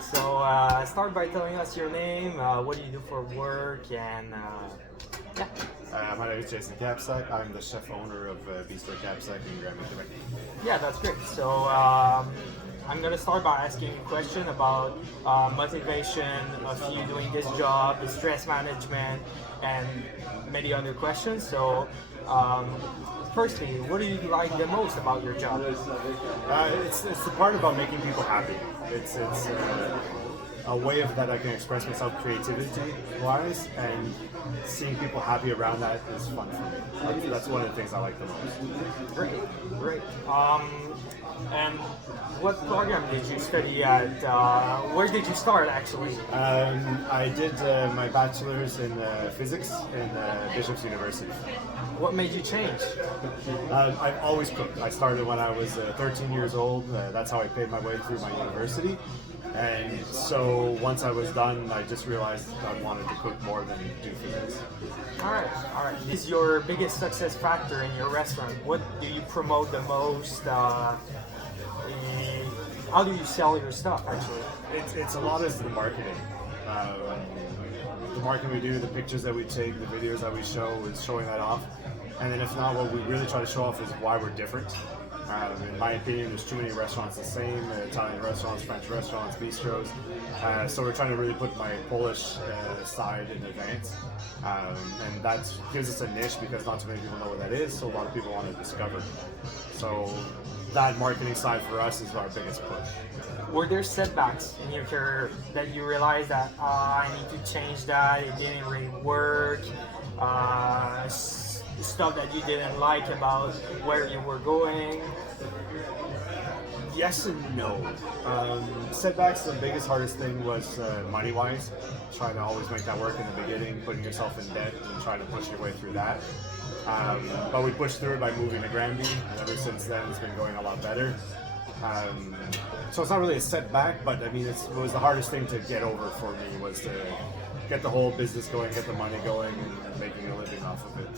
So start by telling us your name, what do you do for work, and yeah. My name is Jason Kacprzak. I'm the chef owner of Bistro Kacprzak in Granby, Quebec. Yeah, that's great. So I'm gonna start by asking a question about motivation of you doing this job, the stress management, and many other questions. So firstly, what do you like the most about your job? It's the part about making people happy. It's a way of that I can express myself creativity-wise, and seeing people happy around that is fun for me. That's one of the things I like the most. Great, great. And what program did you study at? Where did you start actually? I did my bachelor's in physics in Bishop's University. What made you change? I've always cooked. I started when I was 13 years old. That's how I paid my way through my university. And so once I was done, I just realized I wanted to cook more than do physics. All right, all right. Is your biggest success factor in your restaurant? What do you promote the most? How do you sell your stuff actually? It's a lot of the marketing. The marketing we do, the pictures that we take, the videos that we show is showing that off. And then if not, what we really try to show off is why we're different. In my opinion, there's too many restaurants the same, Italian restaurants, French restaurants, bistros. So we're trying to really put my Polish side in advance. And that gives us a niche because not too many people know what that is, so a lot of people want to discover. So that marketing side for us is our biggest push. Were there setbacks in your career that you realized that I need to change that, it didn't really work? Stuff that you didn't like about where you were going? Yes and no. Setbacks, the biggest, hardest thing was money-wise. Trying to always make that work in the beginning, putting yourself in debt and trying to push your way through that. But we pushed through it by moving to Granby, and ever since then it's been going a lot better. So it's not really a setback, but I mean, it was the hardest thing to get over for me was to get the whole business going, get the money going, and making a living off of it.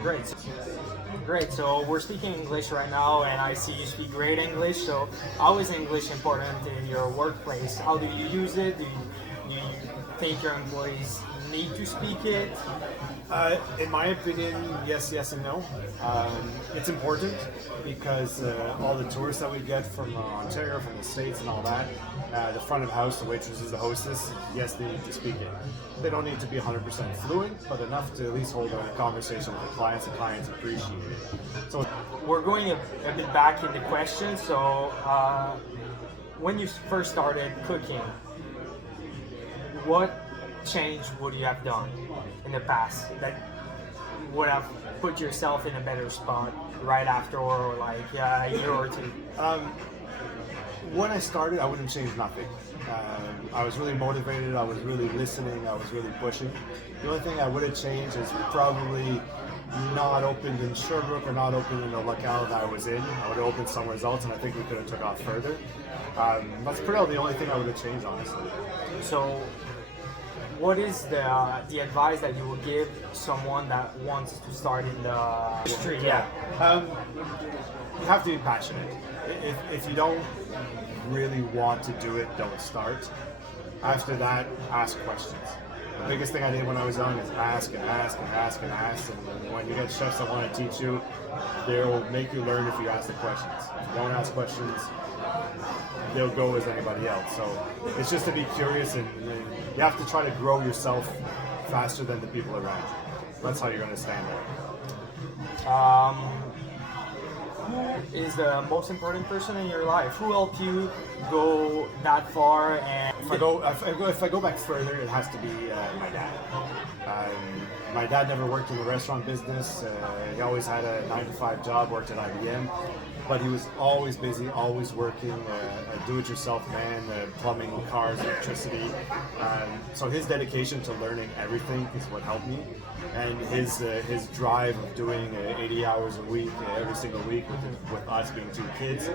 Great. Great. So we're speaking English right now, and I see you speak great English. So how is English important in your workplace? How do you use it? Do you think your employees need to speak it? In my opinion, yes, and no. It's important because all the tourists that we get from Ontario, from the States and all that, the front of house, the waitresses, the hostess, yes, they need to speak it. They don't need to be 100% fluent, but enough to at least hold a conversation with the clients appreciate it. So we're going a bit back in the question. So when you first started cooking, what change would you have done in the past that would have put yourself in a better spot right after, or like a year or two? When I started, I wouldn't change nothing. I was really motivated, I was really listening, I was really pushing. The only thing I would have changed is probably not opened in Sherbrooke or not opened in the locale that I was in. I would have opened somewhere else, and I think we could have took off further. That's pretty the only thing I would have changed, honestly. So what is the advice that you would give someone that wants to start in the industry? You have to be passionate. If you don't really want to do it, don't start. After that, ask questions. The biggest thing I did when I was young is ask and ask and ask and ask. And when you get chefs that want to teach you, they'll make you learn if you ask the questions. If you don't ask questions, they'll go as anybody else. So it's just to be curious, and you have to try to grow yourself faster than the people around you. That's how you're going to stand out. Who is the most important person in your life? Who helped you go that far? And If I go back further, it has to be my dad. My dad never worked in the restaurant business. He always had a 9-to-5 job, worked at IBM, but he was always busy, always working, a do-it-yourself man, plumbing, cars, electricity. So his dedication to learning everything is what helped me, and his drive of doing 80 hours a week, every single week, with us being 2 kids.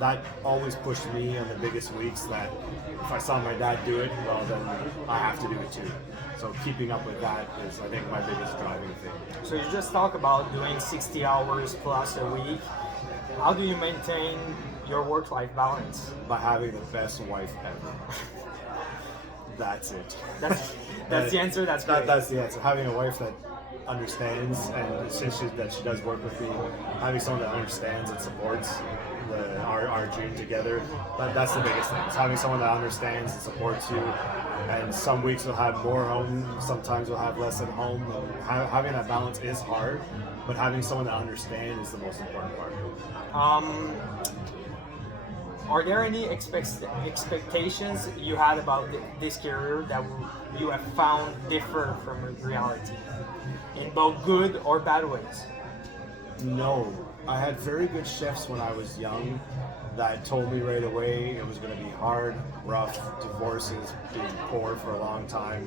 That always pushed me on the biggest weeks that if I saw my dad do it, well then I have to do it too. So keeping up with that is, I think, my biggest driving thing. So you just talk about doing 60 hours plus a week. How do you maintain your work-life balance? By having the best wife ever. That's it. That's the answer. That's great. That's the answer. Having a wife that understands, and since that she does work with me, having someone that understands and supports our dream together. That's the biggest thing. It's having someone that understands and supports you. And some weeks we'll have more home, sometimes we'll have less at home. Having that balance is hard, but having someone that understands is the most important part. Are there any expectations you had about this career that you have found differ from reality, in both good or bad ways? No, I had very good chefs when I was young that told me right away it was going to be hard, rough, divorces, being poor for a long time.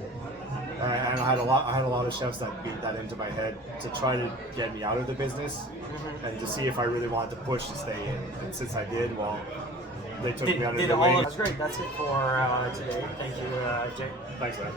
And I had a lot of chefs that beat that into my head to try to get me out of the business and to see if I really wanted to push to stay in. And since I did, well, they took me out of the way. That's great. That's it for today. Thank you, Jay. Thanks, man.